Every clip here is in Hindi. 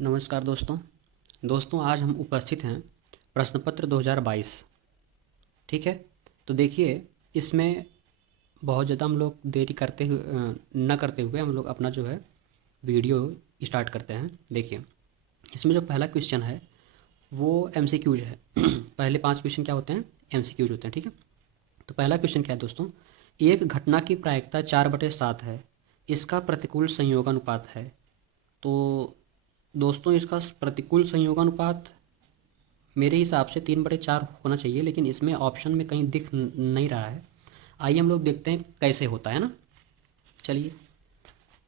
नमस्कार दोस्तों आज हम उपस्थित हैं प्रश्न पत्र 2022। ठीक है। तो देखिए, इसमें बहुत ज़्यादा हम लोग देरी करते हुए न करते हुए हम लोग अपना जो है वीडियो स्टार्ट करते हैं। देखिए, इसमें जो पहला क्वेश्चन है वो एमसीक्यूज है। पहले 5 क्वेश्चन क्या होते हैं? एमसीक्यूज होते हैं। ठीक है। तो पहला क्वेश्चन क्या है दोस्तों? एक घटना की प्रायिकता 4/7 है, इसका प्रतिकूल संयोगानुपात है। तो दोस्तों, इसका प्रतिकूल संयोगानुपात मेरे हिसाब से 3/4 होना चाहिए, लेकिन इसमें ऑप्शन में कहीं दिख नहीं रहा है। आइए हम लोग देखते हैं कैसे होता है ना। चलिए,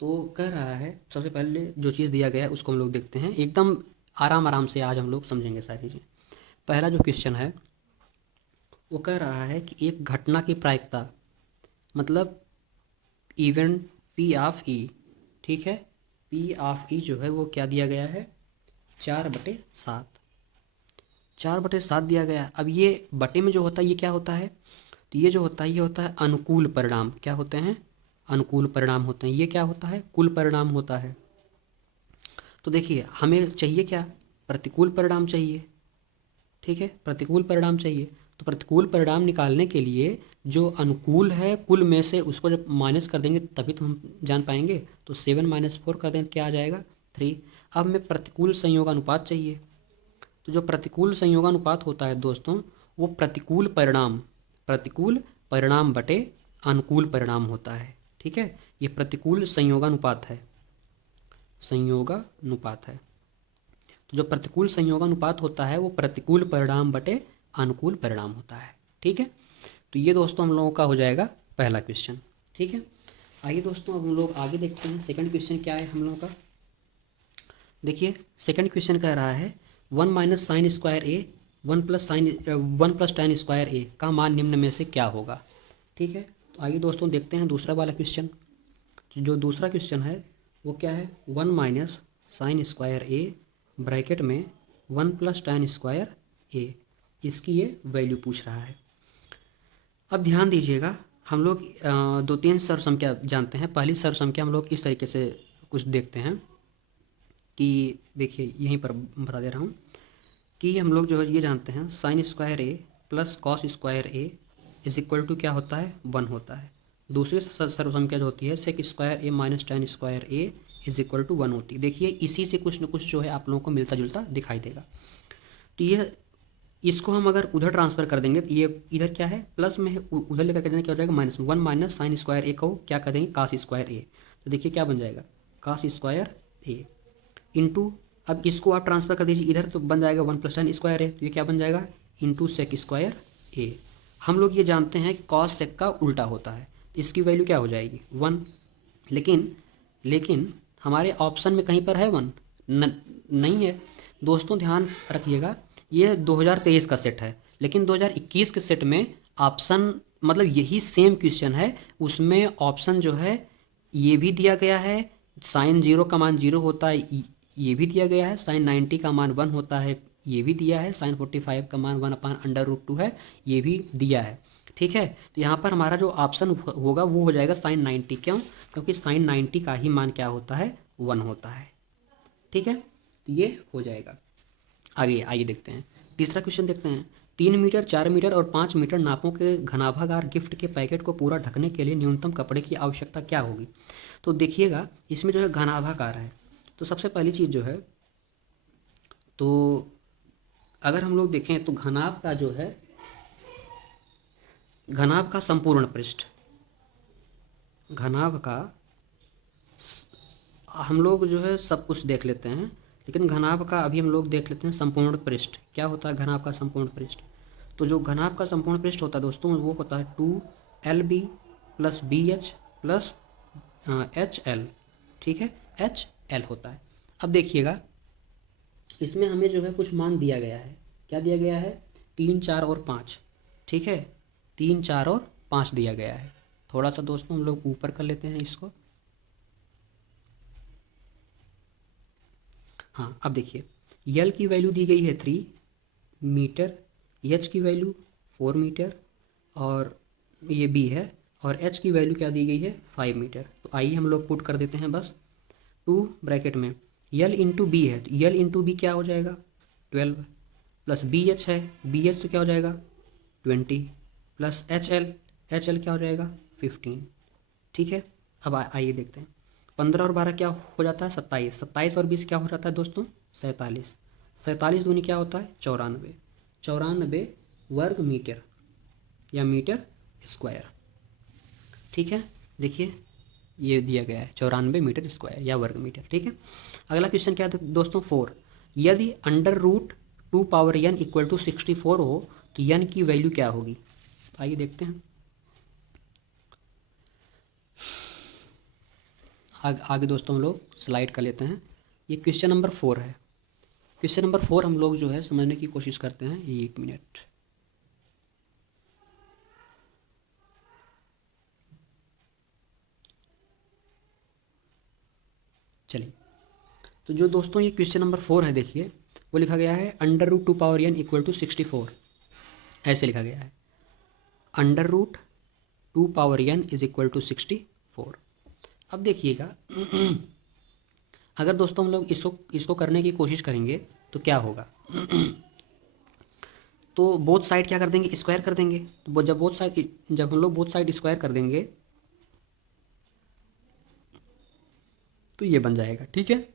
तो कह रहा है सबसे पहले जो चीज़ दिया गया है उसको हम लोग देखते हैं। एकदम आराम आराम से आज हम लोग समझेंगे सारी चीज़ें। पहला जो क्वेश्चन है वो कह रहा है कि एक घटना की प्रायिकता, मतलब इवेंट पी ऑफ ई। ठीक है। पी ऑफ ई जो है वो क्या दिया गया है? 4/7। 4/7 दिया गया है। अब ये बटे में जो होता है ये क्या होता है? तो ये जो होता है ये होता है अनुकूल परिणाम। क्या होते हैं? अनुकूल परिणाम होते हैं। ये क्या होता है? कुल परिणाम होता है। तो देखिए, हमें चाहिए क्या? प्रतिकूल परिणाम चाहिए। ठीक है, प्रतिकूल परिणाम चाहिए। तो प्रतिकूल परिणाम निकालने के लिए जो अनुकूल है कुल में से उसको जब माइनस कर देंगे तभी तो हम जान पाएंगे। तो 7 - 4 कर दें तो क्या आ जाएगा? 3। अब हमें प्रतिकूल संयोगानुपात चाहिए। तो जो प्रतिकूल संयोगानुपात होता है दोस्तों, वो प्रतिकूल परिणाम बटे अनुकूल परिणाम होता है। ठीक है। ये प्रतिकूल संयोगानुपात है। संयोगानुपात है। तो जो प्रतिकूल संयोगानुपात होता है वो प्रतिकूल परिणाम बटे अनुकूल परिणाम होता है। ठीक है। तो ये दोस्तों हम लोगों का हो जाएगा पहला क्वेश्चन। ठीक है। आइए दोस्तों, अब हम लोग आगे देखते हैं सेकंड क्वेश्चन क्या है हम लोगों का। देखिए, सेकंड क्वेश्चन कह रहा है 1 - sin² a 1 + tan² a का मान निम्न में से क्या होगा। ठीक है। तो आइए दोस्तों देखते हैं दूसरा वाला क्वेश्चन। जो दूसरा क्वेश्चन है वो क्या है? 1 - sin² a ब्रैकेट में 1 + tan² a, इसकी ये वैल्यू पूछ रहा है। अब ध्यान दीजिएगा, हम लोग 2-3 सर्व संख्या जानते हैं। पहली सर्व संख्या हम लोग इस तरीके से कुछ देखते हैं कि देखिए यहीं पर बता दे रहा हूँ कि हम लोग जो है ये जानते हैं sin² a + cos² a = क्या होता है? 1 होता है। दूसरी सर्व संख्या जो होती है sec² a - tan² a = 1 होती है। देखिए, इसी से कुछ न कुछ जो है आप लोगों को मिलता जुलता दिखाई देगा। तो ये इसको हम अगर उधर ट्रांसफ़र कर देंगे तो ये इधर क्या है? प्लस में है, उधर लेकर के देना क्या हो जाएगा? माइनस। 1 - sin² a को क्या कर देंगे? cos² a। तो देखिए क्या बन जाएगा? cos² a इंटू, अब इसको आप ट्रांसफ़र कर दीजिए इधर तो बन जाएगा 1 + tan² a। तो ये क्या बन जाएगा? Into sec² a। हम लोग ये जानते हैं कि cos sec का उल्टा होता है। इसकी वैल्यू क्या हो जाएगी? 1। लेकिन हमारे ऑप्शन में कहीं पर है 1? नहीं है। दोस्तों ध्यान रखिएगा, ये 2023 का सेट है, लेकिन 2021 के सेट में ऑप्शन, मतलब यही सेम क्वेश्चन है, उसमें ऑप्शन जो है ये भी दिया गया है, sin 0 का मान 0 होता है, ये भी दिया गया है, sin 90 का मान 1 होता है, ये भी दिया है, sin 45 का मान 1/√2 है, ये भी दिया है। ठीक है। तो यहाँ पर हमारा जो ऑप्शन होगा वो हो जाएगा sin 90। क्यों? क्योंकि sin 90 का ही मान क्या होता है? 1 होता है। ठीक है। तो ये हो जाएगा। आगे आइए देखते हैं तीसरा क्वेश्चन देखते हैं। 3 मीटर, 4 मीटर और 5 मीटर नापों के घनाभागार गिफ्ट के पैकेट को पूरा ढकने के लिए न्यूनतम कपड़े की आवश्यकता क्या होगी। तो देखिएगा, इसमें जो है घनाभागार है। तो सबसे पहली चीज़ जो है, तो अगर हम लोग देखें तो घनाभ का जो है, घनाभ का संपूर्ण पृष्ठ, घनाभ का हम लोग जो है सब कुछ देख लेते हैं, लेकिन घनाभ का अभी हम लोग देख लेते हैं संपूर्ण पृष्ठ। क्या होता है घनाभ का संपूर्ण पृष्ठ? तो जो घनाभ का संपूर्ण पृष्ठ होता है दोस्तों वो होता है 2LB + BH + HL। ठीक है, HL होता है। अब देखिएगा, इसमें हमें जो है कुछ मान दिया गया है। क्या दिया गया है? 3, 4 और 5। ठीक है, 3, 4 और 5 दिया गया है। थोड़ा सा दोस्तों हम लोग ऊपर कर लेते हैं इसको। हाँ, अब देखिए, यल की वैल्यू दी गई है 3 मीटर, एच की वैल्यू 4 मीटर, और ये बी है, और एच की वैल्यू क्या दी गई है? 5 मीटर। तो आइए हम लोग पुट कर देते हैं बस 2 ब्रैकेट में यल इंटू बी है तो यल इंटू बी क्या हो जाएगा 12 प्लस बी एच है, बी एच तो क्या हो जाएगा 20 plus H L, H L क्या हो जाएगा 15। ठीक है, अब आइए देखते हैं 15 और 12 क्या हो जाता है 27, 27 और 20 क्या हो जाता है दोस्तों 47, 47 दूनी क्या होता है 94, 94 वर्ग मीटर या मीटर स्क्वायर। ठीक है, देखिए ये दिया गया है 94 मीटर स्क्वायर या वर्ग मीटर। ठीक है, अगला क्वेश्चन क्या है दोस्तों 4, यदि under root 2 power n equal to 64 हो तो n की वैल्यू क्या होगी। आइए देखते हैं। आगे दोस्तों हम लोग स्लाइड कर लेते हैं। ये क्वेश्चन नंबर 4 है। क्वेश्चन नंबर 4 हम लोग जो है समझने की कोशिश करते हैं। 1 मिनट, चलिए। तो जो दोस्तों ये क्वेश्चन नंबर 4 है, देखिए वो लिखा गया है under root 2 power n equal to 64, ऐसे लिखा गया है under root 2 power n is equal to 64। अब देखिएगा अगर दोस्तों हम लोग इसको करने की कोशिश करेंगे तो क्या होगा तो बोथ साइड क्या कर देंगे स्क्वायर कर देंगे। तो जब हम लोग बोथ साइड स्क्वायर कर देंगे तो ये बन जाएगा। ठीक है,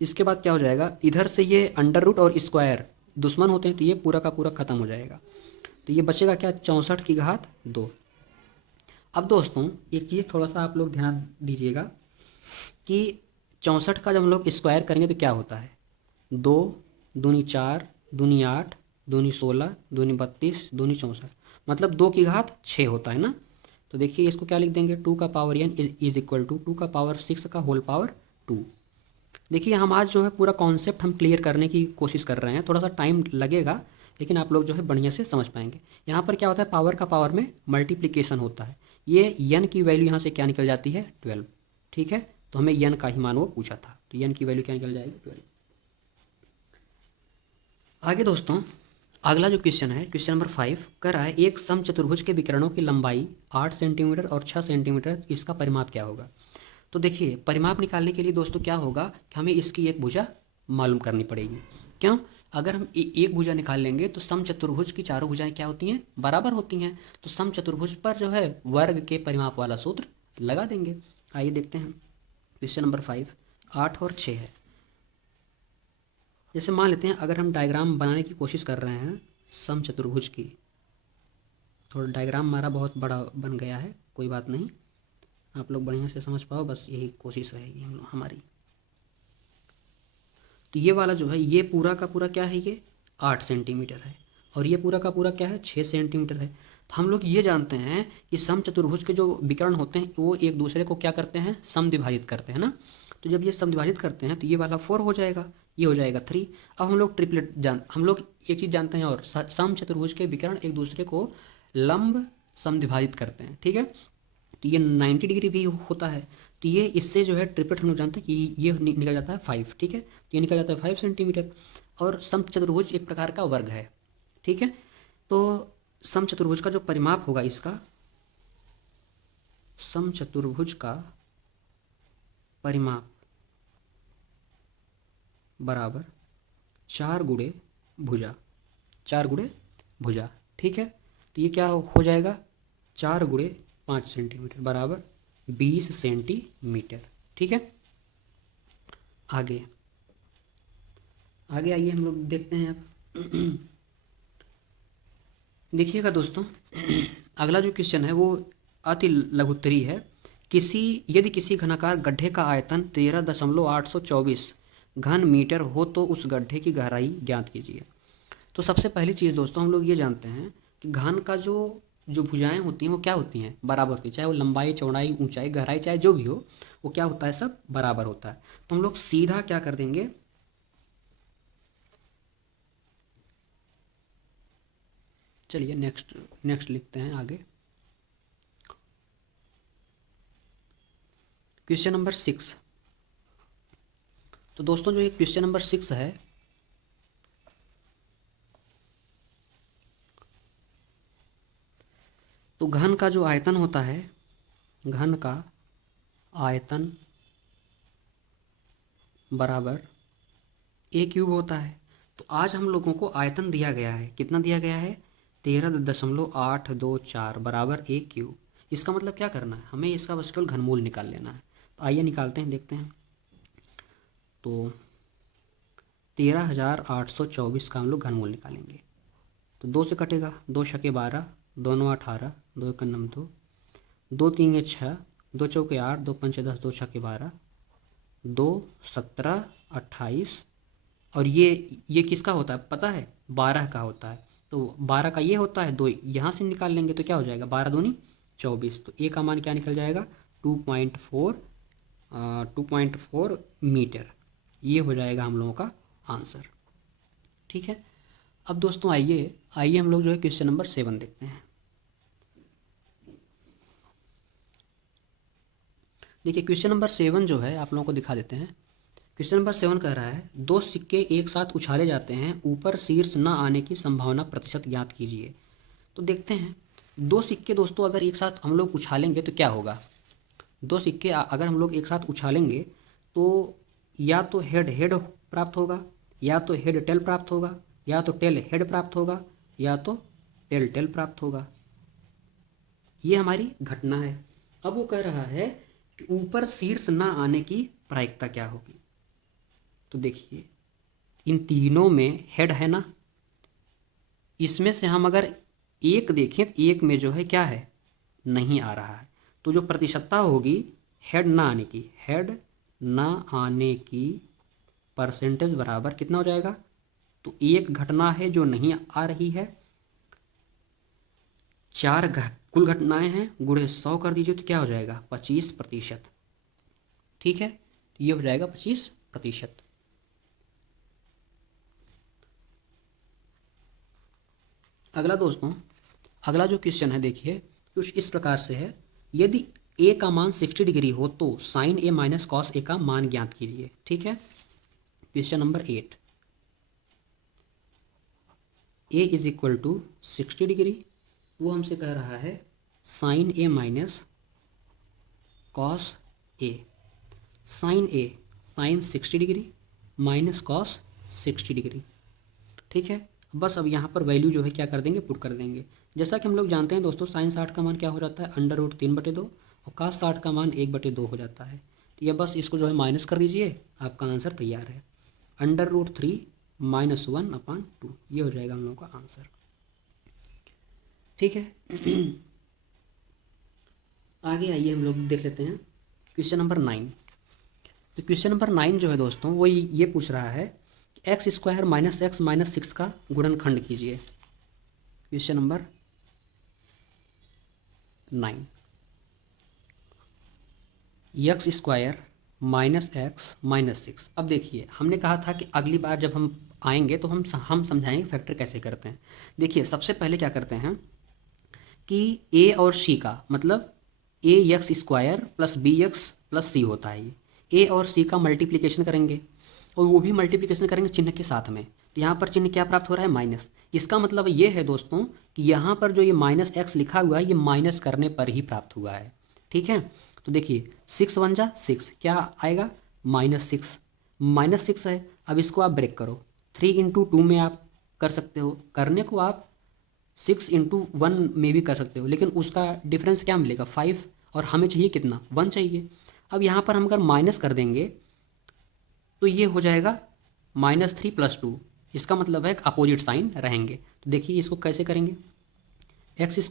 इसके बाद क्या हो जाएगा, इधर से ये अंडर रूट और स्क्वायर दुश्मन होते हैं तो ये पूरा का पूरा ख़त्म हो जाएगा। तो ये बचेगा क्या 64 की घात 2। अब दोस्तों एक चीज़ थोड़ा सा आप लोग ध्यान दीजिएगा कि 64 का जब हम लोग स्क्वायर करेंगे तो क्या होता है 2 दूनी 4 दूनी 8 दूनी 16 दूनी 32 दूनी 64, मतलब 2 की घात 6 होता है ना। तो देखिए इसको क्या लिख देंगे 2 का power n is equal to 2 का पावर 6 का होल पावर 2। देखिए हम आज जो है पूरा कॉन्सेप्ट हम क्लियर करने की कोशिश कर रहे हैं, थोड़ा सा टाइम लगेगा लेकिन आप लोग जो है बढ़िया से समझ पाएंगे। यहाँ पर क्या होता है पावर का पावर में मल्टीप्लिकेशन होता है, ये n की वैल्यू यहाँ से क्या निकल जाती है 12। ठीक है, तो हमें n का ही मान वो पूछा था, तो n की वैल्यू क्या निकल जाएगी 12। आगे दोस्तों अगला जो क्वेश्चन है क्वेश्चन नंबर 5 कर रहा है एक समचतुर्भुज के विकर्णों की लंबाई 8 सेंटीमीटर और 6 सेंटीमीटर, इसका परिमाप क्या होगा। तो देखिए परिमाप निकालने के लिए दोस्तों क्या होगा कि हमें इसकी एक भुजा मालूम करनी पड़ेगी। क्यों, अगर हम एक भुजा निकाल लेंगे तो समचतुर्भुज की चारों भुजाएं क्या होती हैं बराबर होती हैं, तो समचतुर्भुज पर जो है वर्ग के परिमाप वाला सूत्र लगा देंगे। आइए देखते हैं क्वेश्चन नंबर 5 8 और 6 है। जैसे मान लेते हैं अगर हम डायग्राम बनाने की कोशिश कर रहे हैं समचतुर्भुज की, थोड़ा डायग्राम हमारा बहुत बड़ा बन गया है, कोई बात नहीं, आप लोग बढ़िया से समझ पाओ, बस यही कोशिश रहेगी हम लोग हमारी। तो ये वाला जो है ये पूरा का पूरा क्या है ये 8 सेंटीमीटर है और ये पूरा का पूरा क्या है 6 सेंटीमीटर है। तो हम लोग ये जानते हैं कि समचतुर्भुज के जो विकर्ण होते हैं वो एक दूसरे को क्या करते हैं समद्विभाजित करते हैं ना। तो जब ये समद्विभाजित करते हैं तो ये वाला 4 हो जाएगा, ये हो जाएगा 3। अब हम लोग हम लोग एक चीज़ जानते हैं और समचतुर्भुज के विकर्ण एक दूसरे को लंब समद्विभाजित करते हैं। ठीक है, तो ये 90 डिग्री भी होता है, तो ये इससे जो है ट्रिपलेट हम लोग जानते हैं कि ये निकल जाता है 5। ठीक है, तो ये निकल जाता है 5 सेंटीमीटर और समचतुर्भुज एक प्रकार का वर्ग है। ठीक है, तो समचतुर्भुज का जो परिमाप होगा इसका समचतुर्भुज का परिमाप बराबर 4 गुणे भुजा, 4 गुणे भुजा। ठीक है, तो ये क्या हो जाएगा 4 गुणे 5 सेंटीमीटर बराबर 20 सेंटीमीटर। ठीक है, आगे आगे आइए हम लोग देखते हैं अब देखिएगा दोस्तों अगला जो क्वेश्चन है वो अति लघुत्तरी है। यदि किसी घनाकार गड्ढे का आयतन 13.824 घन मीटर हो तो उस गड्ढे की गहराई ज्ञात कीजिए। तो सबसे पहली चीज़ दोस्तों हम लोग ये जानते हैं कि घन का जो जो भुजाएं होती हैं वो क्या होती हैं बराबर होती है, चाहे वो लंबाई चौड़ाई ऊंचाई गहराई चाहे जो भी हो वो क्या होता है सब बराबर होता है। तो हम लोग सीधा क्या कर देंगे चलिए नेक्स्ट लिखते हैं आगे क्वेश्चन नंबर 6। तो दोस्तों जो ये क्वेश्चन नंबर 6 है तो घन का जो आयतन होता है घन का आयतन बराबर ए क्यूब होता है। तो आज हम लोगों को आयतन दिया गया है, कितना दिया गया है, 13.824 बराबर ए क्यूब। इसका मतलब क्या करना है, हमें इसका बस केवल घनमूल निकाल लेना है। तो आइए निकालते हैं, देखते हैं। तो 13,824 का हम लोग घनमूल निकालेंगे। तो 2 से कटेगा, 2 छके 12, दोनों 18, 2 एक नम 2, 2 तीन 6, 2 चौके 8, 2 पंचे 10, 2 छके 12, 2 17 28। और ये किसका होता है पता है, 12 का होता है। तो 12 का ये होता है, 2 यहाँ से निकाल लेंगे तो क्या हो जाएगा, 12 दूनी 24। तो ए का मान क्या निकल जाएगा, 2.4 मीटर। ये हो जाएगा हम लोगों का आंसर। ठीक है। अब दोस्तों आइए आइए हम लोग जो है क्वेश्चन नंबर 7 देखते हैं। देखिए क्वेश्चन नंबर 7 जो है आप लोगों को दिखा देते हैं। क्वेश्चन नंबर 7 कह रहा है, 2 सिक्के एक साथ उछाले जाते हैं, ऊपर शीर्ष न आने की संभावना प्रतिशत ज्ञात कीजिए। तो देखते हैं, 2 सिक्के दोस्तों अगर एक साथ हम लोग उछालेंगे तो क्या होगा। 2 सिक्के अगर हम लोग एक साथ उछालेंगे तो या तो हेड हेड प्राप्त होगा, या तो हेड टेल प्राप्त होगा, या तो टेल हेड प्राप्त होगा, या तो टेल टेल प्राप्त होगा। ये हमारी घटना है। अब वो कह रहा है कि ऊपर शीर्ष न आने की प्रायिकता क्या होगी। तो देखिए इन तीनों में हेड है ना, इसमें से हम अगर एक देखें तो एक में जो है क्या है, नहीं आ रहा है। तो जो प्रतिशतता होगी हेड ना आने की, हेड ना आने की परसेंटेज बराबर कितना हो जाएगा। तो एक घटना है जो नहीं आ रही है, 4 कुल घटनाएं हैं, गुणे 100 कर दीजिए तो क्या हो जाएगा, 25%। ठीक है, तो ये हो जाएगा 25%। अगला दोस्तों, अगला जो क्वेश्चन है देखिए कुछ इस प्रकार से है, यदि ए का मान 60 डिग्री हो तो sine A minus cos A का मान ज्ञात कीजिए। ठीक है, question number 8, A is equal to 60 degree, वो हमसे कह रहा है sine A minus cos A. Sine 60 degree minus cos 60 degree. ठीक है, बस अब यहाँ पर वैल्यू जो है क्या कर देंगे, पुट कर देंगे। जैसा कि हम लोग जानते हैं दोस्तों, साइन 60 का मान क्या हो जाता है, √3/2, और कास 60 का मान 1/2 हो जाता है। तो ये बस इसको जो है माइनस कर दीजिए, आपका आंसर तैयार है। √3 - 1/2, ये हो जाएगा हम लोगों का आंसर। ठीक है। आगे आइए हम लोग देख लेते हैं क्वेश्चन नंबर 9। तो क्वेश्चन नंबर 9 जो है दोस्तों वो ये पूछ रहा है, x² - x - 6 का गुणनखंड कीजिए। Question number 9, x² - x - 6। अब देखिए हमने कहा था कि अगली बार जब हम आएंगे तो हम समझाएंगे फैक्टर कैसे करते हैं। देखिए सबसे पहले क्या करते हैं कि a और c का मतलब ax² + bx + c होता है। ये a और c का मल्टीप्लिकेशन करेंगे और वो भी मल्टीप्लिकेशन करेंगे चिन्ह के साथ में। तो यहाँ पर चिन्ह क्या प्राप्त हो रहा है, माइनस। इसका मतलब ये है दोस्तों कि यहाँ पर जो ये -x लिखा हुआ है ये माइनस करने पर ही प्राप्त हुआ है। ठीक है, तो देखिए 6 × 1 = 6, क्या आएगा, -6। -6 है, अब इसको आप ब्रेक करो, 3 × 2 में आप कर सकते हो, करने को आप 6 × 1 में भी कर सकते हो, लेकिन उसका डिफरेंस क्या मिलेगा, 5, और हमें चाहिए कितना, 1 चाहिए। अब यहाँ पर हम अगर माइनस कर देंगे तो ये हो जाएगा -3 + 2, इसका मतलब है अपोजिट साइन रहेंगे। तो देखिए इसको कैसे करेंगे, x² -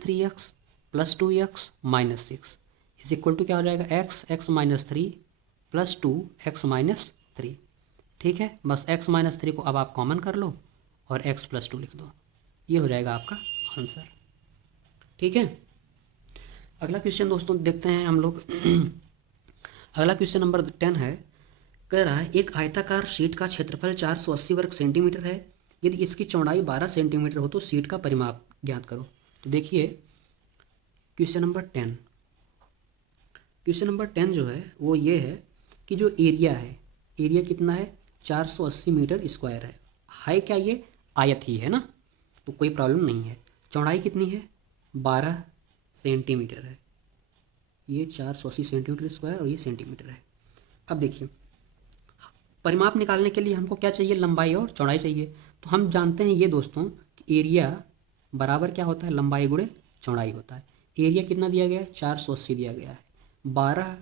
3x + 2x - 6 is equal to क्या हो जाएगा, x - 3 + 2x - 3। ठीक है, बस x - 3 को अब आप कॉमन कर लो और x + 2 लिख दो, ये हो जाएगा आपका आंसर। ठीक है, अगला क्वेश्चन दोस्तों देखते हैं हम लोग। अगला क्वेश्चन नंबर 10 है, कह रहा है एक आयताकार शीट का क्षेत्रफल 480 वर्ग सेंटीमीटर है, यदि इसकी चौड़ाई 12 सेंटीमीटर हो तो शीट का परिमाप ज्ञात करो। तो देखिए क्वेश्चन नंबर 10, क्वेश्चन नंबर 10 जो है वो ये है कि जो एरिया है, एरिया कितना है, 480 मीटर स्क्वायर है क्या, ये आयत ही है ना, तो कोई प्रॉब्लम नहीं है। चौड़ाई कितनी है, 12 सेंटीमीटर है, ये 480 सेंटीमीटर स्क्वायर और ये सेंटीमीटर है। अब देखिए, परिमाप निकालने के लिए हमको क्या चाहिए, लंबाई और चौड़ाई चाहिए। तो हम जानते हैं ये दोस्तों कि एरिया बराबर क्या होता है, लंबाई गुणे चौड़ाई होता है। एरिया कितना दिया गया है, 480 दिया गया है। 12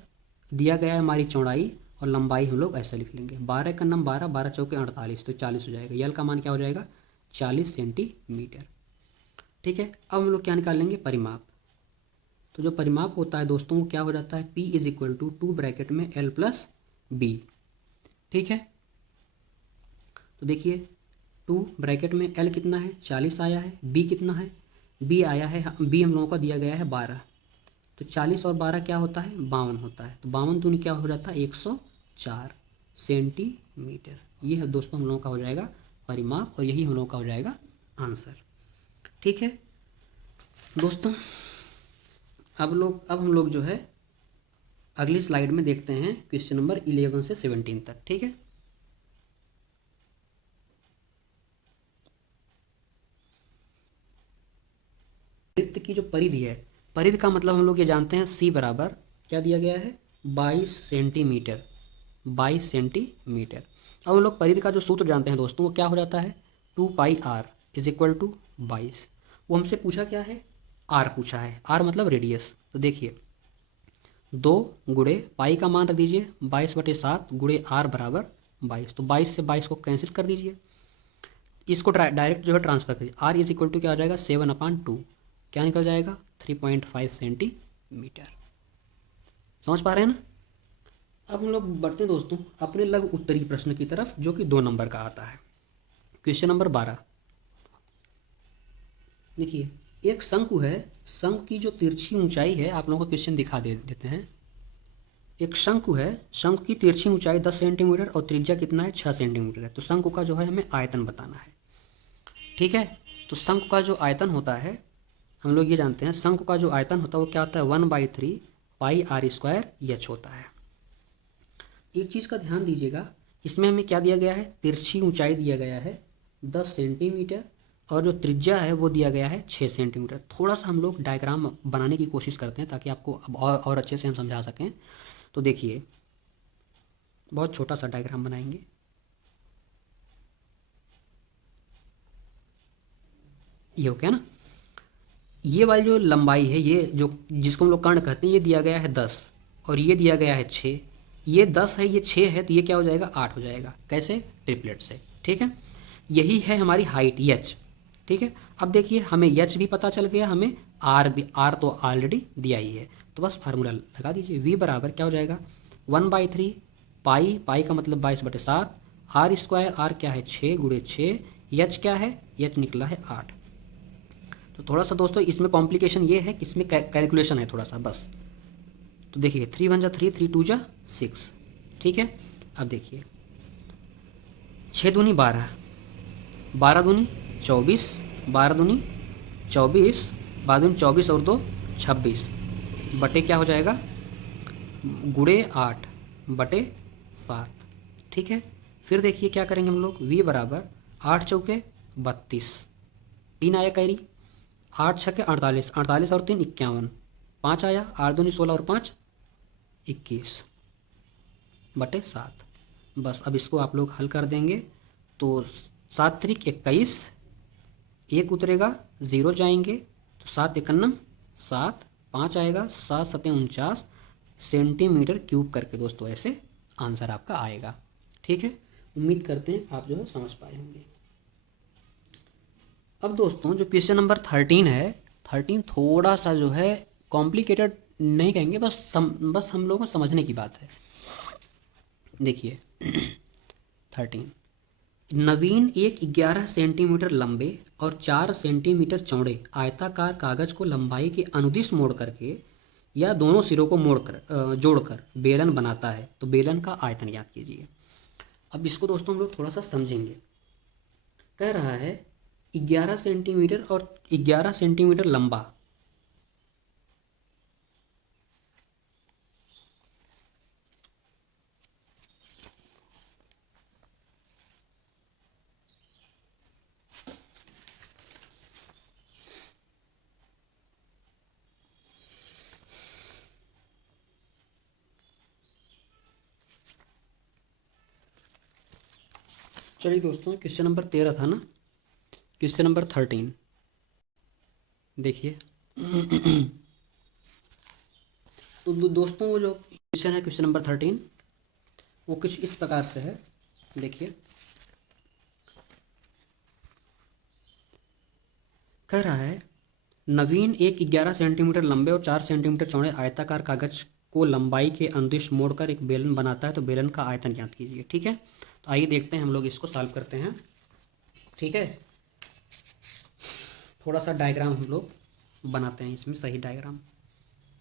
दिया गया है हमारी चौड़ाई, और लंबाई हम लोग ऐसा लिख लेंगे, 12 का नम 12, 12 चौके 48, तो 40 हो जाएगा। यल का मान क्या हो जाएगा, 40 सेंटीमीटर। ठीक है, अब हम लोग क्या निकालेंगे, परिमाप। तो जो परिमाप होता है दोस्तों वो क्या हो जाता है, P is equal to 2 bracket में L प्लस बी। ठीक है, तो देखिए 2 ब्रैकेट में L कितना है, 40 आया है, B कितना है, B आया है, B हम लोगों का दिया गया है 12। तो 40 और 12 क्या होता है, 52 होता है। तो 52 दूनी क्या हो जाता है, 104 सेंटीमीटर। ये है दोस्तों हम लोगों का हो जाएगा परिमाप, और यही हम लोगों का हो जाएगा आंसर। ठीक है दोस्तों, अब हम लोग जो है अगली स्लाइड में देखते हैं क्वेश्चन नंबर 11 से 17 तक। ठीक है, वृत्त की जो परिधि है, परिधि का मतलब हम लोग ये जानते हैं, C बराबर क्या दिया गया है, 22 सेंटीमीटर। 22 सेंटीमीटर। अब हम लोग परिधि का जो सूत्र जानते हैं दोस्तों, वो क्या हो जाता है, 2πr इज इक्वल टू 22। वो हमसे पूछा क्या है, r पूछा है, r मतलब रेडियस। तो देखिए 2 गुणे पाई का मान रख दीजिए 22/7 गुणे r बराबर 22। तो 22 से 22 को कैंसिल कर दीजिए, इसको डायरेक्ट जो है ट्रांसफर करिए। r इज इक्वल टू क्या हो जाएगा, 7/2, क्या निकल जाएगा, 3.5 सेंटीमीटर। समझ पा रहे हैं ना। अब हम लोग बढ़ते हैं दोस्तों अपने लघु उत्तरी प्रश्न की तरफ, जो कि 2 नंबर का आता है। Question number 12। देखिए एक शंकु है, शंकु की जो तिरछी ऊंचाई है, आप लोगों को क्वेश्चन दिखा देते हैं। एक शंकु है, शंकु की तिरछी ऊंचाई 10 सेंटीमीटर और त्रिज्या कितना है, 6 सेंटीमीटर है। तो शंकु का जो है हमें आयतन बताना है। ठीक है, तो शंकु का जो आयतन होता है, हम लोग ये जानते हैं, शंकु का जो आयतन होता है वो क्या होता है, 1/3 पाई r स्क्वायर एच होता है। एक चीज़ का ध्यान दीजिएगा, इसमें हमें क्या दिया गया है, तिरछी ऊंचाई दिया गया है 10 सेंटीमीटर, और जो त्रिज्या है वो दिया गया है 6 सेंटीमीटर। थोड़ा सा हम लोग डायग्राम बनाने की कोशिश करते हैं ताकि आपको अब और अच्छे से हम समझा सकें। तो देखिए बहुत छोटा सा डायग्राम बनाएंगे। ये हो गया ना, ये वाली जो लंबाई है, ये जो जिसको हम लोग कर्ण कहते हैं, ये दिया गया है 10 और ये दिया गया है 6। ये 10 है, ये 6 है, तो ये क्या हो जाएगा, 8 हो जाएगा। कैसे, ट्रिपलेट से। ठीक है, यही है हमारी हाइट एच। ठीक है, अब देखिए हमें एच भी पता चल गया, हमें आर भी, आर तो ऑलरेडी दिया ही है। तो बस फार्मूला लगा दीजिए, वी बराबर क्या हो जाएगा, 1/3 पाई, पाई का मतलब 22/7, आर स्क्वायर, आर क्या है 6 गुणे 6, एच क्या है, एच निकला है 8। तो थोड़ा सा दोस्तों इसमें कॉम्प्लिकेशन ये है कि इसमें कैलकुलेशन है थोड़ा सा बस। तो देखिए 3 1 जा 3, 3 2 जा 6। ठीक है, अब देखिए 6 दूनी 12, 12 दूनी 24, 12 दूनी 24, 12 दूनी 24 और 2 26 बटे क्या हो जाएगा, गुणे 8 बटे 7। ठीक है, फिर देखिए क्या करेंगे हम लोग, v बराबर 8 चौके 32, 3 आया कैरी, 8 छके 48, 48 और 3 51, 5 आया, 8 दूनी 16 और 5 21 बटे 7। बस अब इसको आप लोग हल कर देंगे तो 7 त्रिक 21, एक उतरेगा 0 जाएंगे, तो 7 एकन्नम 7, 5 आएगा, 7 सतें 49 सेंटीमीटर क्यूब करके दोस्तों ऐसे आंसर आपका आएगा। ठीक है, उम्मीद करते हैं आप जो है समझ पाए होंगे। अब दोस्तों जो क्वेश्चन नंबर 13 है, 13 थोड़ा सा जो है कॉम्प्लिकेटेड नहीं कहेंगे, बस हम लोगों को समझने की बात है। देखिए 13, नवीन एक 11 सेंटीमीटर लंबे और 4 सेंटीमीटर चौड़े आयताकार कागज को लंबाई के अनुदिश मोड़ करके या दोनों सिरों को मोड़कर जोड़कर बेलन बनाता है। तो बेलन का आयतन याद कीजिए। अब इसको दोस्तों हम लोग थोड़ा सा समझेंगे। कह रहा है 11 सेंटीमीटर और 11 सेंटीमीटर लंबा, चलिए दोस्तों, क्वेश्चन नंबर 13 था ना, क्वेश्चन नंबर 13 देखिए। तो दोस्तों वो जो क्वेश्चन है, क्वेश्चन नंबर 13, वो कुछ इस प्रकार से है। देखिए, कह रहा है नवीन एक 11 सेंटीमीटर लंबे और 4 सेंटीमीटर चौड़े आयताकार कागज को लंबाई के अनुदिश मोड़कर एक बेलन बनाता है, तो बेलन का आयतन ज्ञात कीजिए। ठीक है, तो आइए देखते हैं हम लोग इसको सॉल्व करते हैं। ठीक है, थोड़ा सा डायग्राम हम लोग बनाते हैं इसमें, सही डायग्राम।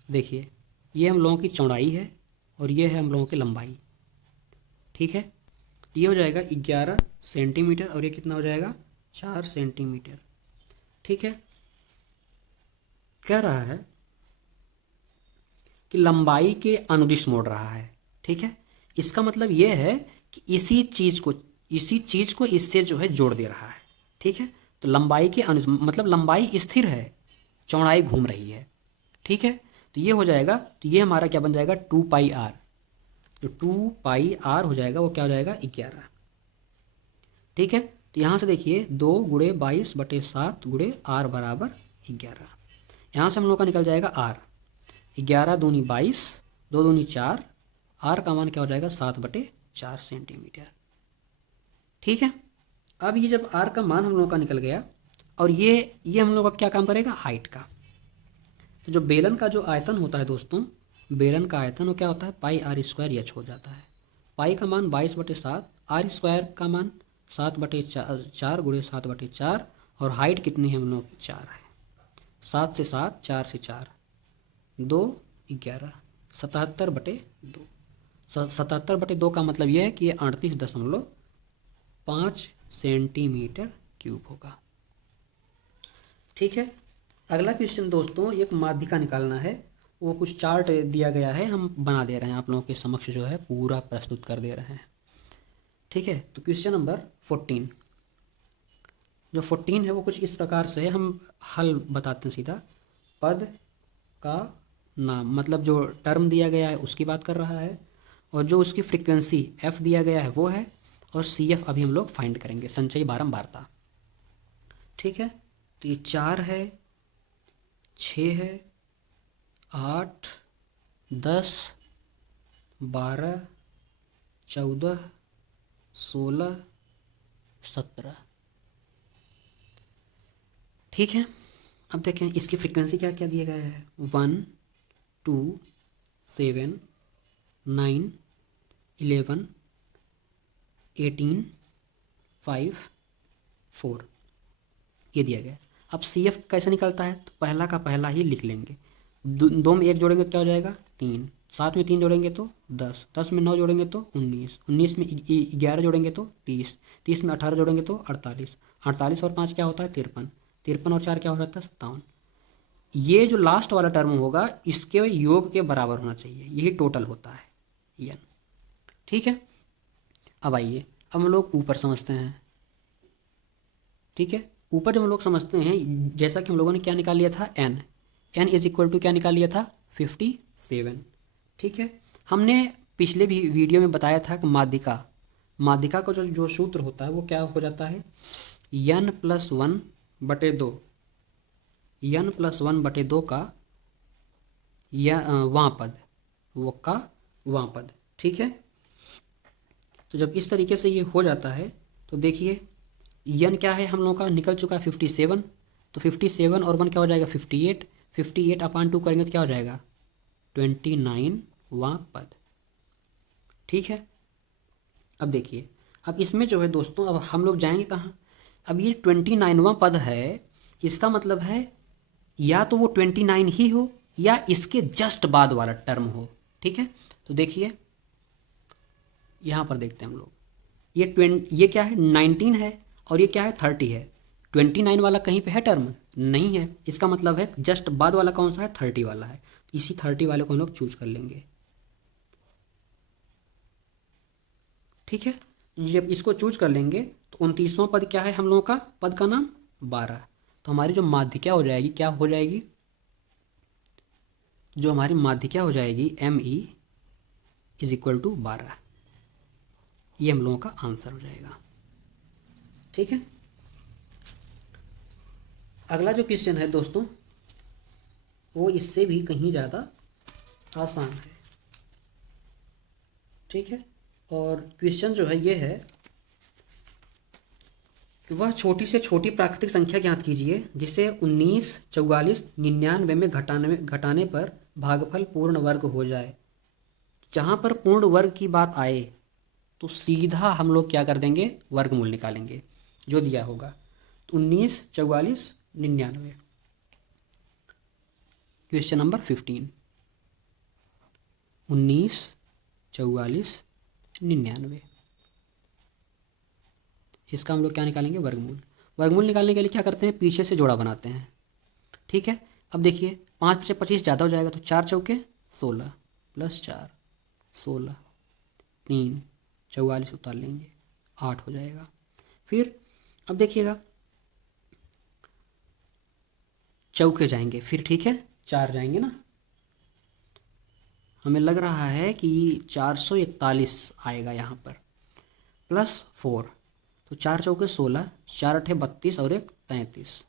देखिए, ये हम लोगों की चौड़ाई है और ये है हम लोगों की लंबाई। ठीक है, ये हो जाएगा 11 सेंटीमीटर और ये कितना हो जाएगा 4 सेंटीमीटर। ठीक है, कह रहा है कि लंबाई के अनुदिश मोड़ रहा है। ठीक है, इसका मतलब ये है कि इसी चीज़ को इससे जो है जोड़ दे रहा है। ठीक है, तो लंबाई के मतलब लंबाई स्थिर है, चौड़ाई घूम रही है। ठीक है, तो ये हो जाएगा, तो ये हमारा क्या बन जाएगा 2πr। जो 2πr हो जाएगा वो क्या हो जाएगा 11। ठीक है, तो यहाँ से देखिए 2 × 22/7 × r बराबर 11। यहाँ से हम लोग का निकल जाएगा r, 11 दूनी 22, 2 दूनी 4, r का मान क्या हो जाएगा 7/4 सेंटीमीटर। ठीक है, अब ये जब r का मान हम लोगों का निकल गया और ये हम लोग का क्या काम करेगा हाइट का। तो जो बेलन का जो आयतन होता है दोस्तों, बेलन का आयतन वो क्या होता है πr² हो जाता है। पाई का मान 22/7, r² का मान 7/4 × 7/4 और हाइट कितनी है हम लोग की 4 है। 7 से 7, 4 से 4, 2 11, 77/2। 77/2 का मतलब यह है कि ये 38.5 सेंटीमीटर क्यूब होगा। ठीक है, अगला क्वेश्चन दोस्तों, एक माध्यिका निकालना है। वो कुछ चार्ट दिया गया है, हम बना दे रहे हैं आप लोगों के समक्ष, जो है पूरा प्रस्तुत कर दे रहे हैं। ठीक है, तो क्वेश्चन नंबर 14, जो 14 है वो कुछ इस प्रकार से है, हम हल बताते हैं सीधा। पद का नाम, मतलब जो टर्म दिया गया है उसकी बात कर रहा है, और जो उसकी फ्रीक्वेंसी f दिया गया है वो है, और CF अभी हम लोग फाइंड करेंगे, संचयी बारंबारता। ठीक है, तो ये 4 है, 6 है, 8, 10, 12, 14, 16, 17। ठीक है, अब देखें इसकी फ्रीक्वेंसी क्या क्या दिया गया है, 1, 2, 7, 9, 11, 18, 5, 4 ये दिया गया। अब CF कैसे निकलता है, तो पहला का पहला ही लिख लेंगे। दो में 1 जोड़ेंगे तो क्या हो जाएगा 3, 7 में 3 जोड़ेंगे तो 10, 10 में 9 जोड़ेंगे तो 19, 19 में 11 जोड़ेंगे तो 30, 30 में 18 जोड़ेंगे तो 48, 48 और 5 क्या होता है 53, 53 और 4 क्या हो जाता है 57। ये जो लास्ट वाला टर्म होगा इसके योग के बराबर होना चाहिए, यही टोटल होता है n। ठीक है, अब आइए, अब हम लोग ऊपर समझते हैं। ठीक है, ऊपर जब हम लोग समझते हैं, जैसा कि हम लोगों ने क्या निकाल लिया था n = क्या निकाल लिया था 57। ठीक है, हमने पिछले भी वीडियो में बताया था कि माध्यिका का जो सूत्र होता है वो क्या हो जाता है n+1/2, n+1/2 का वां पद। ठीक है, तो जब इस तरीके से ये हो जाता है तो देखिए n क्या है हम लोगों का निकल चुका है 57, तो 57 और 1 क्या हो जाएगा 58, 58/2 करेंगे तो क्या हो जाएगा 29वां पद। ठीक है, अब देखिए, अब इसमें जो है दोस्तों, अब हम लोग जाएंगे कहाँ, अब ये 29वां पद है, इसका मतलब है या तो वो 29 ही हो या इसके जस्ट बाद वाला टर्म हो। ठीक है, तो देखिए यहाँ पर देखते हैं हम लोग, ये क्या है 19 है और ये क्या है 30 है। 29 वाला कहीं पे है टर्म नहीं है, इसका मतलब है जस्ट बाद वाला कौन सा है 30 वाला है, इसी 30 वाले को हम लोग चूज कर लेंगे। ठीक है, जब इसको चूज कर लेंगे तो 29वां पद क्या है हम लोगों का, पद का नाम 12। तो हमारी जो माध्यिका हो जाएगी क्या हो जाएगी, जो हमारी माध्यिका हो जाएगी ME = 12। ये हम लोगों का आंसर हो जाएगा। ठीक है। अगला जो क्वेश्चन है दोस्तों वो इससे भी कहीं ज़्यादा आसान है। ठीक है, और क्वेश्चन जो है ये है कि वह छोटी से छोटी प्राकृतिक संख्या ज्ञात कीजिए जिसे 19, 44, 99 में घटाने पर भागफल पूर्ण वर्ग हो जाए। जहाँ पर पूर्ण वर्ग की बात आए तो सीधा हम लोग क्या कर देंगे, वर्गमूल निकालेंगे जो दिया होगा। तो 19, 44, 99। क्वेश्चन नंबर 15, 19, 44, 99, इसका हम लोग क्या निकालेंगे, वर्गमूल। वर्गमूल निकालने के लिए क्या करते हैं, पीछे से जोड़ा बनाते हैं। ठीक है, अब देखिए 5 से 25 ज़्यादा हो जाएगा तो 4 चौके 16 प्लस 4 16, 3 44 उतार लेंगे 8 हो जाएगा। फिर अब देखिएगा चौके जाएंगे फिर, ठीक है 4 जाएंगे ना, हमें लग रहा है कि 441 आएगा यहाँ पर, प्लस 4, तो 4 चौके 16, 4 अठे 32 और 1 33,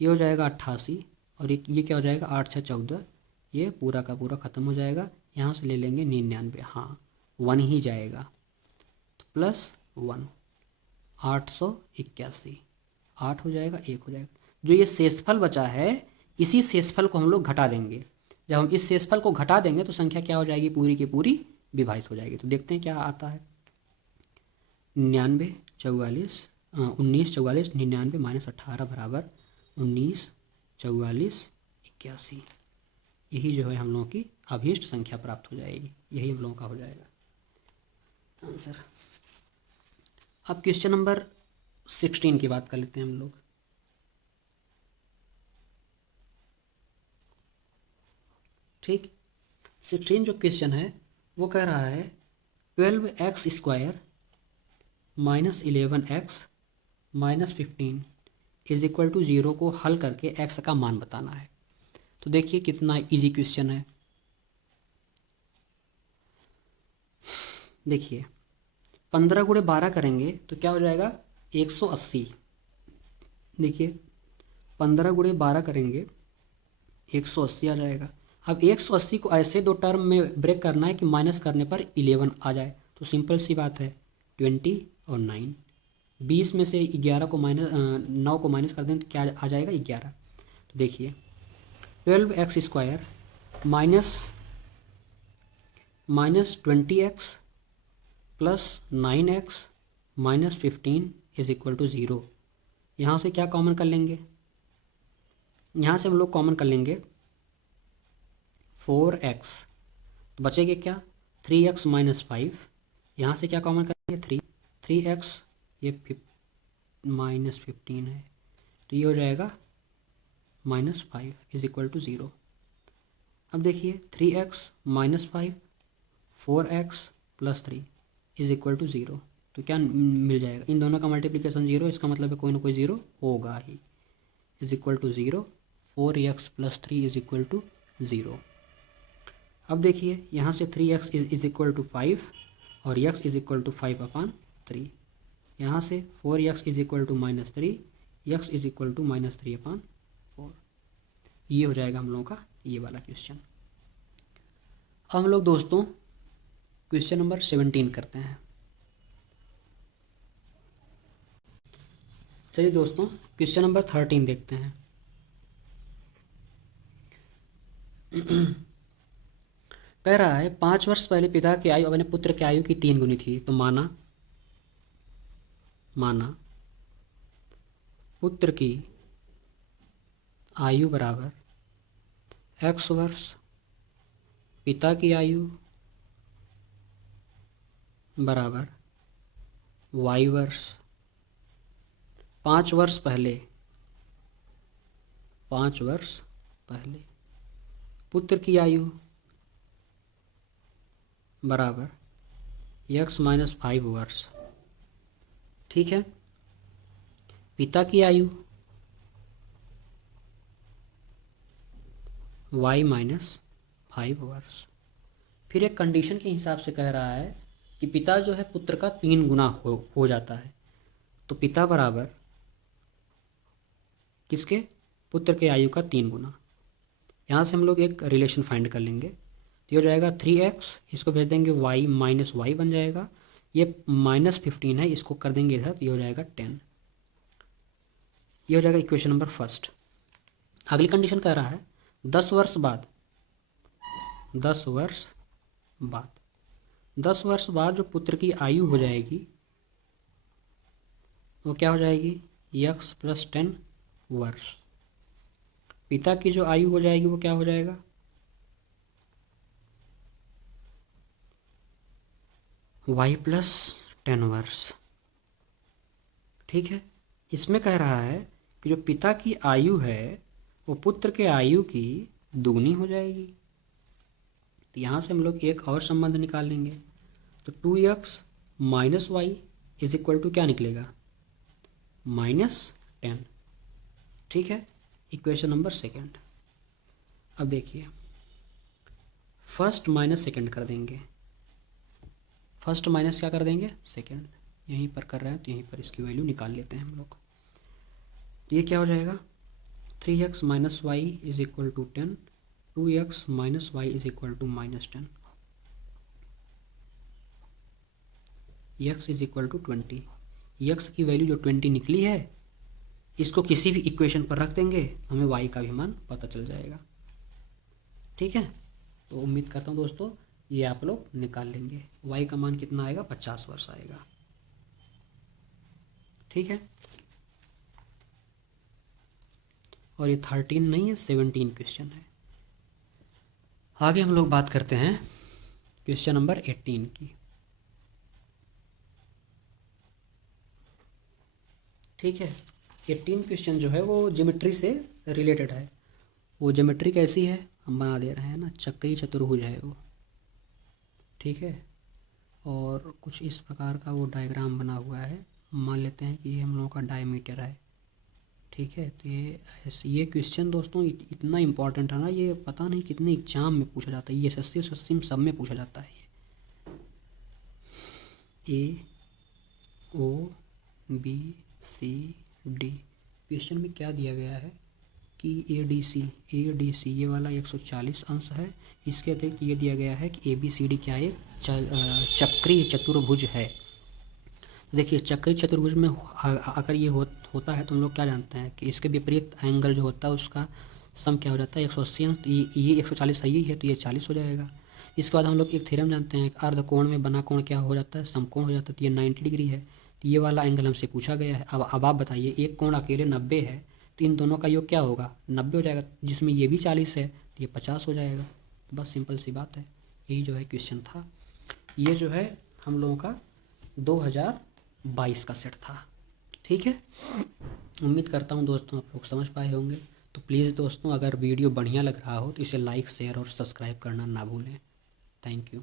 ये हो जाएगा 88, और एक ये क्या हो जाएगा 8 6 14, ये पूरा का पूरा ख़त्म हो जाएगा। यहाँ से ले लेंगे 99, हाँ 1 ही जाएगा, तो प्लस 1 881, 8 हो जाएगा 1 हो जाएगा। जो ये शेषफल बचा है इसी शेषफल को हम लोग घटा देंगे। जब हम इस शेषफल को घटा देंगे तो संख्या क्या हो जाएगी, पूरी की पूरी विभाजित हो जाएगी। तो देखते हैं क्या आता है, 99, 44, 19, 44, 99 माइनस 18 बराबर 19, 44, 81। यही जो है हम लोगों की अभीष्ट संख्या प्राप्त हो जाएगी, यही हम लोगों का हो जाएगा आंसर। अब क्वेश्चन नंबर 16 की बात कर लेते हैं हम लोग। ठीक, 16 जो क्वेश्चन है वो कह रहा है 12x² minus 11x minus 15 is equal to 0 को हल करके x का मान बताना है। तो देखिए कितना इजी क्वेश्चन है। देखिए 15 गुणे 12 करेंगे तो क्या हो जाएगा 180। देखिए 15 गुणे 12 करेंगे 180 आ जाएगा। अब 180 को ऐसे दो टर्म में ब्रेक करना है कि माइनस करने पर 11 आ जाए। तो सिंपल सी बात है 20 और 9, 20 में से 11 को माइनस 9 को माइनस कर दें तो क्या आ जाएगा 11। तो देखिए 12x² minus 20x plus 9x minus 15 is equal to 0। यहाँ से क्या कॉमन कर लेंगे, यहाँ से हम लोग कॉमन कर लेंगे 4x, तो बचेगा क्या 3x माइनस 5। यहाँ से क्या कॉमन करेंगे 3x, ये माइनस 15 है तो ये हो जाएगा माइनस 5 इज इक्वल टू 0। अब देखिए 3x minus 5, 4x plus 3 is equal to 0। तो क्या मिल जाएगा, इन दोनों का मल्टीप्लिकेशन 0, इसका मतलब है कोई ना कोई 0 होगा ही। Is equal to 0, 4x plus 3 is equal to 0। अब देखिए यहाँ से 3x इज इक्वल टू 5 और x इज इक्वल टू 5/3। यहाँ से 4x is equal to minus 3, x is equal to minus 3/4। ये हो जाएगा हम लोगों का ये वाला क्वेश्चन। अब हम लोग दोस्तों क्वेश्चन नंबर 17 करते हैं। चलिए दोस्तों क्वेश्चन नंबर 13 देखते हैं। कह रहा है 5 वर्ष पहले पिता की आयु अपने पुत्र की आयु की 3 गुनी थी। तो माना पुत्र की आयु बराबर x वर्ष, पिता की आयु बराबर y वर्ष। 5 वर्ष पहले पुत्र की आयु बराबर x माइनस 5 वर्ष। ठीक है, पिता की आयु y माइनस 5 वर्ष। फिर एक कंडीशन के हिसाब से कह रहा है कि पिता जो है पुत्र का 3 गुना हो जाता है। तो पिता बराबर किसके, पुत्र के आयु का 3 गुना। यहाँ से हम लोग एक रिलेशन फाइंड कर लेंगे। तो ये हो जाएगा 3x, इसको भेज देंगे y माइनस वाई बन जाएगा। ये -15 है, इसको कर देंगे इधर, तो ये हो जाएगा 10। ये हो जाएगा इक्वेशन नंबर फर्स्ट। अगली कंडीशन कह रहा है 10 वर्ष बाद, 10 वर्ष बाद, 10 वर्ष बाद जो पुत्र की आयु हो जाएगी वो क्या हो जाएगी, x + 10 वर्ष। पिता की जो आयु हो जाएगी वो क्या हो जाएगा, y + 10 वर्ष। ठीक है, इसमें कह रहा है कि जो पिता की आयु है वो पुत्र के आयु की दुगनी हो जाएगी। तो यहाँ से हम लोग एक और संबंध निकाल लेंगे। तो 2x - y = क्या निकलेगा, -10। ठीक है, इक्वेशन नंबर सेकंड। अब देखिए फर्स्ट माइनस सेकंड कर देंगे, फर्स्ट माइनस क्या कर देंगे, सेकंड। यहीं पर कर रहे हैं तो यहीं पर इसकी वैल्यू निकाल लेते हैं हम लोग। तो ये क्या हो जाएगा, 3x - y = 10, 2x - y = -10, x = 20। x की वैल्यू जो 20 निकली है इसको किसी भी इक्वेशन पर रख देंगे, हमें y का भी मान पता चल जाएगा। ठीक है, तो उम्मीद करता हूँ दोस्तों ये आप लोग निकाल लेंगे। y का मान कितना आएगा, 50 वर्ष आएगा। ठीक है, और ये 13 नहीं है, 17 क्वेश्चन है। आगे हम लोग बात करते हैं क्वेश्चन नंबर 18 की। ठीक है, 18 क्वेश्चन जो है वो ज्योमेट्री से रिलेटेड है। वो ज्योमेट्री कैसी है हम बना दे रहे हैं ना, चक्री चतुर्भुज है वो। ठीक है, और कुछ इस प्रकार का वो डायग्राम बना हुआ है। मान लेते हैं कि ये हम लोगों का डायमीटर है। ठीक है, तो ये क्वेश्चन दोस्तों इतना इम्पोर्टेंट है ना, ये पता नहीं कितने एग्जाम में पूछा जाता है। ये एसएससी में सब में पूछा जाता है। ये AOBCD क्वेश्चन में क्या दिया गया है कि ADC ये वाला 140 अंश है। इसके अतिरिक्त ये दिया गया है कि ABCD क्या है, चक्रीय चतुर्भुज है। देखिए चक्रीय चतुर्भुज में अगर ये होता है तो हम लोग क्या जानते हैं कि इसके विपरीत एंगल जो होता है उसका सम क्या हो जाता है, 180 अंश। ये 140 सही है तो ये 40 हो जाएगा। इसके बाद हम लोग एक थ्योरम जानते हैं, अर्धकोण में बना कोण क्या हो जाता है, समकोण हो जाता है। तो ये 90 डिग्री है, तो ये वाला एंगल हमसे पूछा गया है। अब आप बताइए, एक कोण अकेले 90 है तो इन दोनों का योग क्या होगा, 90 हो जाएगा, जिसमें ये भी 40 है तो ये 50 हो जाएगा। बस सिंपल सी बात है, यही जो है क्वेश्चन था। ये जो है हम लोगों का 2022 का सेट था। ठीक है, उम्मीद करता हूँ दोस्तों आप लोग समझ पाए होंगे। तो प्लीज़ दोस्तों अगर वीडियो बढ़िया लग रहा हो तो इसे लाइक, शेयर और सब्सक्राइब करना ना भूलें। Thank you.